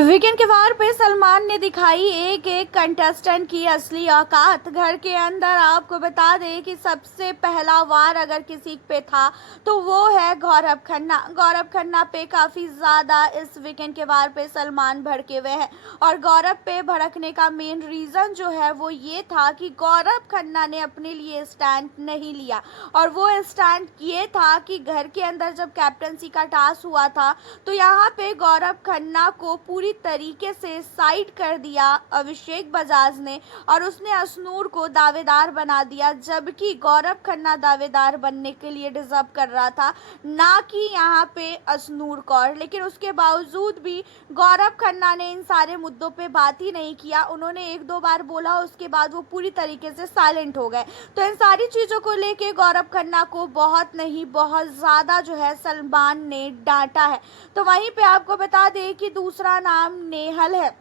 Weekend के वार पे सलमान ने दिखाई एक एक कंटेस्टेंट की असली औकात। घर के अंदर आपको बता दें कि सबसे पहला वार अगर किसी पे था तो वो है गौरव खन्ना। गौरव खन्ना पे काफ़ी ज़्यादा इस वीकेंड के वार पे सलमान भड़के हुए हैं और गौरव पे भड़कने का मेन रीज़न जो है वो ये था कि गौरव खन्ना ने अपने लिए स्टैंड नहीं लिया। और वो स्टैंड ये था कि घर के अंदर जब कैप्टनसी का टास्क हुआ था तो यहाँ पे गौरव खन्ना को पूरी तरीके से साइड कर दिया अभिषेक बजाज ने और उसने अशनूर को दावेदार बना दिया, जबकि गौरव खन्ना दावेदार बनने के लिए डिजर्व कर रहा था, ना कि यहाँ पे अशनूर कौर। लेकिन उसके बावजूद भी गौरव खन्ना ने इन सारे मुद्दों पे बात ही नहीं किया। उन्होंने एक दो बार बोला, उसके बाद वो पूरी तरीके से साइलेंट हो गए। तो इन सारी चीज़ों को लेके गौरव खन्ना को बहुत नहीं बहुत ज़्यादा जो है सलमान ने डांटा है। तो वहीं पे आपको बता दें कि दूसरा नाम नेहल है।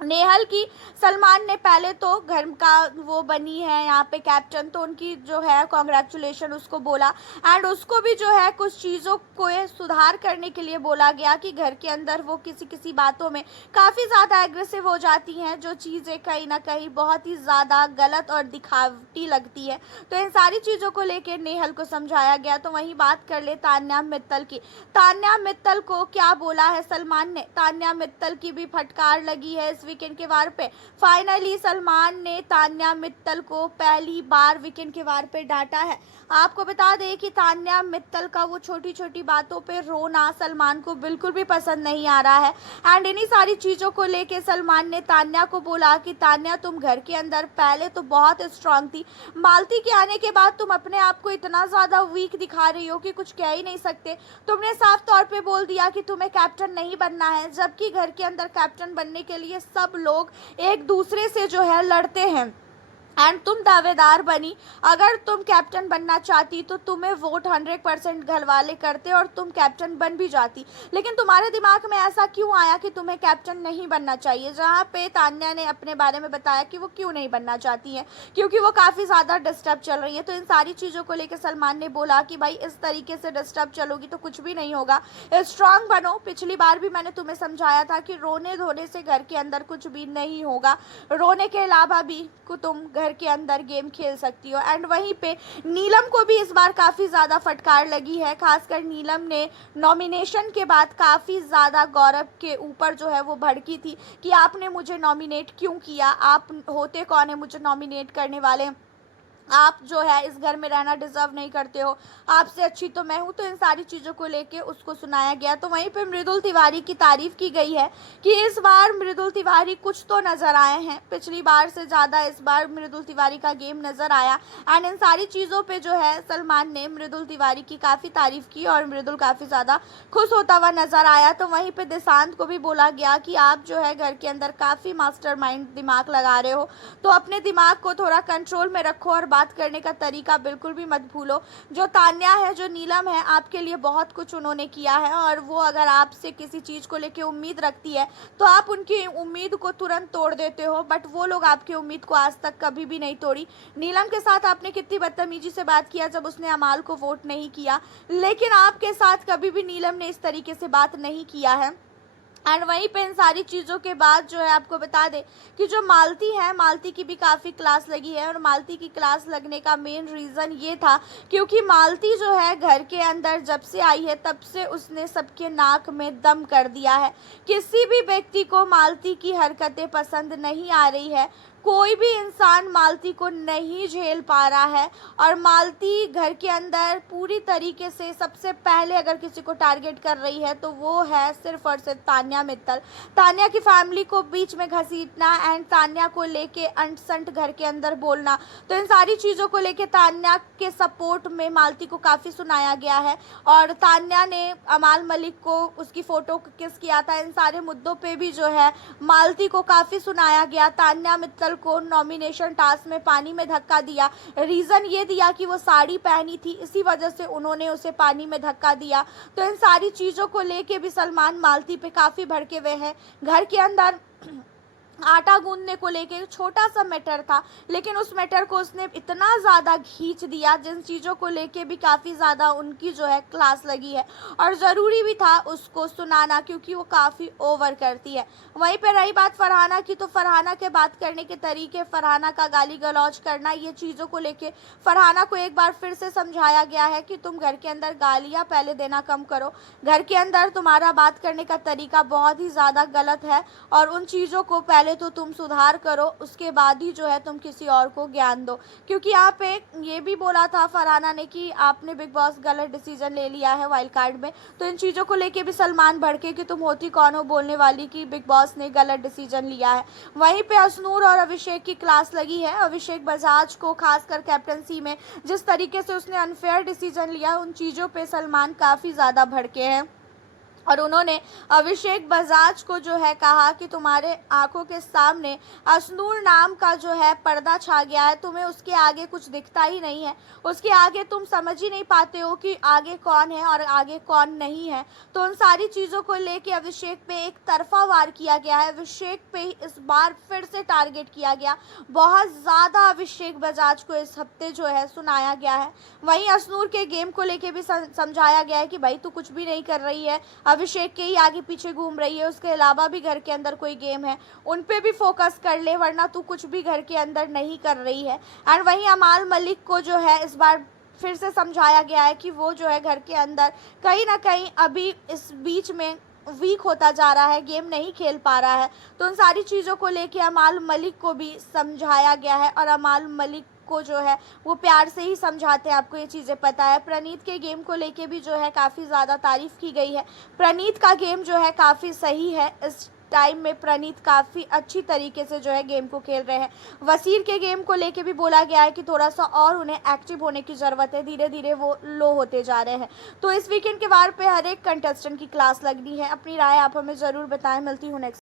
नेहल की सलमान ने पहले तो घर का वो बनी है यहाँ पे कैप्टन, तो उनकी जो है कॉन्ग्रेचुलेशन उसको बोला एंड उसको भी जो है कुछ चीज़ों को सुधार करने के लिए बोला गया कि घर के अंदर वो किसी किसी बातों में काफ़ी ज़्यादा एग्रेसिव हो जाती हैं, जो चीज़ें कहीं ना कहीं बहुत ही ज़्यादा गलत और दिखावटी लगती है। तो इन सारी चीज़ों को लेकर नेहल को समझाया गया। तो वहीं बात कर ले तान्या मित्तल की। तान्या मित्तल को क्या बोला है सलमान ने? तान्या मित्तल की भी फटकार लगी है इस वीकेंड के वार पे। फाइनली सलमान ने तान्या मित्तल को पहली बार वीकेंड के वार पे डांटा है। आपको बता दें कि तान्या मित्तल का वो छोटी छोटी बातों पे रोना सलमान को बिल्कुल भी पसंद नहीं आ रहा है एंड इन्हीं सारी चीज़ों को लेके सलमान ने तान्या को बोला कि तान्या, तुम घर के अंदर पहले तो बहुत स्ट्रांग थी, मालती के आने के बाद तुम अपने आप को इतना ज़्यादा वीक दिखा रही हो कि कुछ कह ही नहीं सकते। तुमने साफ तौर पे बोल दिया कि तुम्हें कैप्टन नहीं बनना है, जबकि घर के अंदर कैप्टन बनने के लिए सब लोग एक दूसरे से जो है लड़ते हैं एंड तुम दावेदार बनी। अगर तुम कैप्टन बनना चाहती तो तुम्हें वोट 100% घर वाले करते और तुम कैप्टन बन भी जाती, लेकिन तुम्हारे दिमाग में ऐसा क्यों आया कि तुम्हें कैप्टन नहीं बनना चाहिए? जहाँ पे तान्या ने अपने बारे में बताया कि वो क्यों नहीं बनना चाहती हैं, क्योंकि वो काफ़ी ज़्यादा डिस्टर्ब चल रही है। तो इन सारी चीज़ों को लेकर सलमान ने बोला कि भाई इस तरीके से डिस्टर्ब चलोगी तो कुछ भी नहीं होगा, स्ट्रांग बनो। पिछली बार भी मैंने तुम्हें समझाया था कि रोने धोने से घर के अंदर कुछ भी नहीं होगा, रोने के अलावा भी तुम घर के अंदर गेम खेल सकती हो। एंड वहीं पे नीलम को भी इस बार काफ़ी ज़्यादा फटकार लगी है। खासकर नीलम ने नॉमिनेशन के बाद काफ़ी ज़्यादा गौरव के ऊपर जो है वो भड़की थी कि आपने मुझे नॉमिनेट क्यों किया, आप होते कौन है मुझे नॉमिनेट करने वाले, आप जो है इस घर में रहना डिजर्व नहीं करते हो, आपसे अच्छी तो मैं हूँ। तो इन सारी चीज़ों को लेके उसको सुनाया गया। तो वहीं पे मृदुल तिवारी की तारीफ की गई है कि इस बार मृदुल तिवारी कुछ तो नज़र आए हैं, पिछली बार से ज़्यादा इस बार मृदुल तिवारी का गेम नज़र आया एंड इन सारी चीज़ों पे जो है सलमान ने मृदुल तिवारी की काफ़ी तारीफ की और मृदुल काफ़ी ज़्यादा खुश होता हुआ नज़र आया। तो वहीं पर दिशांत को भी बोला गया कि आप जो है घर के अंदर काफ़ी मास्टरमाइंड दिमाग लगा रहे हो, तो अपने दिमाग को थोड़ा कंट्रोल में रखो और बात करने का तरीका बिल्कुल भी मत भूलो। जो तान्या है, जो नीलम है, आपके लिए बहुत कुछ उन्होंने किया है और वो अगर आपसे किसी चीज़ को लेके उम्मीद रखती है तो आप उनकी उम्मीद को तुरंत तोड़ देते हो, बट वो लोग आपकी उम्मीद को आज तक कभी भी नहीं तोड़ी। नीलम के साथ आपने कितनी बदतमीजी से बात किया जब उसने अमाल को वोट नहीं किया, लेकिन आपके साथ कभी भी नीलम ने इस तरीके से बात नहीं किया है। एंड वहीं पे इन सारी चीज़ों के बाद जो है आपको बता दें कि जो मालती है, मालती की भी काफ़ी क्लास लगी है और मालती की क्लास लगने का मेन रीज़न ये था क्योंकि मालती जो है घर के अंदर जब से आई है तब से उसने सबके नाक में दम कर दिया है। किसी भी व्यक्ति को मालती की हरकतें पसंद नहीं आ रही है, कोई भी इंसान मालती को नहीं झेल पा रहा है और मालती घर के अंदर पूरी तरीके से सबसे पहले अगर किसी को टारगेट कर रही है तो वो है सिर्फ और सिर्फ तान्या मित्तल। तान्या की फैमिली को बीच में घसीटना एंड तान्या को लेके अंट संट घर के अंदर बोलना, तो इन सारी चीज़ों को लेके तान्या के सपोर्ट में मालती को काफ़ी सुनाया गया है और तान्या ने अमाल मलिक को उसकी फ़ोटो किस किया था, इन सारे मुद्दों पे भी जो है मालती को काफ़ी सुनाया गया। तान्या मित्तल को नॉमिनेशन टास्क में पानी में धक्का दिया, रीज़न ये दिया कि वो साड़ी पहनी थी, इसी वजह से उन्होंने उसे पानी में धक्का दिया। तो इन सारी चीज़ों को लेके भी सलमान मालती पे काफ़ी भड़के हुए हैं। घर के अंदर आटा गूंदने को लेके छोटा सा मैटर था, लेकिन उस मैटर को उसने इतना ज़्यादा खींच दिया, जिन चीज़ों को लेके भी काफ़ी ज़्यादा उनकी जो है क्लास लगी है, और ज़रूरी भी था उसको सुनाना, क्योंकि वो काफ़ी ओवर करती है। वहीं पे रही बात फरहाना की, तो फरहाना के बात करने के तरीके, फरहाना का गाली गलौज करना, ये चीज़ों को लेके फरहाना को एक बार फिर से समझाया गया है कि तुम घर के अंदर गालियाँ पहले देना कम करो, घर के अंदर तुम्हारा बात करने का तरीका बहुत ही ज़्यादा गलत है, और उन चीज़ों को पहले तो तुम सुधार करो, उसके बाद ही जो है तुम किसी और को ज्ञान दो। क्योंकि यहाँ पे ये भी बोला था फरहाना ने कि आपने बिग बॉस गलत डिसीजन ले लिया है वाइल्ड कार्ड में, तो इन चीज़ों को लेके भी सलमान भड़के कि तुम होती कौन हो बोलने वाली कि बिग बॉस ने गलत डिसीजन लिया है। वहीं पे अशनूर और अभिषेक की क्लास लगी है। अभिषेक बजाज को खासकर कैप्टनसी में जिस तरीके से उसने अनफेयर डिसीजन लिया, उन चीज़ों पे सलमान काफ़ी ज़्यादा भड़के हैं, और उन्होंने अभिषेक बजाज को जो है कहा कि तुम्हारे आंखों के सामने अशनूर नाम का जो है पर्दा छा गया है, तुम्हें उसके आगे कुछ दिखता ही नहीं है, उसके आगे तुम समझ ही नहीं पाते हो कि आगे कौन है और आगे कौन नहीं है। तो उन सारी चीज़ों को लेके अभिषेक पे एक तरफा वार किया गया है, अभिषेक पे इस बार फिर से टारगेट किया गया, बहुत ज़्यादा अभिषेक बजाज को इस हफ्ते जो है सुनाया गया है। वहीं अशनूर के गेम को लेके भी समझाया गया है कि भाई तू कुछ भी नहीं कर रही है, अभिषेक के ही आगे पीछे घूम रही है, उसके अलावा भी घर के अंदर कोई गेम है उन पे भी फोकस कर ले, वरना तू कुछ भी घर के अंदर नहीं कर रही है। एंड वहीं अमाल मलिक को जो है इस बार फिर से समझाया गया है कि वो जो है घर के अंदर कहीं ना कहीं अभी इस बीच में वीक होता जा रहा है, गेम नहीं खेल पा रहा है। तो उन सारी चीज़ों को लेके अमाल मलिक को भी समझाया गया है, और अमाल मलिक को जो है वो प्यार से ही समझाते हैं, आपको ये चीज़ें पता है। प्रणीत के गेम को लेके भी जो है काफ़ी ज़्यादा तारीफ़ की गई है। प्रणीत का गेम जो है काफ़ी सही है, इस टाइम में प्रणीत काफ़ी अच्छी तरीके से जो है गेम को खेल रहे हैं। वसीर के गेम को लेके भी बोला गया है कि थोड़ा सा और उन्हें एक्टिव होने की ज़रूरत है, धीरे धीरे वो लो होते जा रहे हैं। तो इस वीकेंड के वार पे हर एक कंटेस्टेंट की क्लास लगनी है। अपनी राय आप हमें ज़रूर बताएं। मिलती हूँ नेक्स्ट।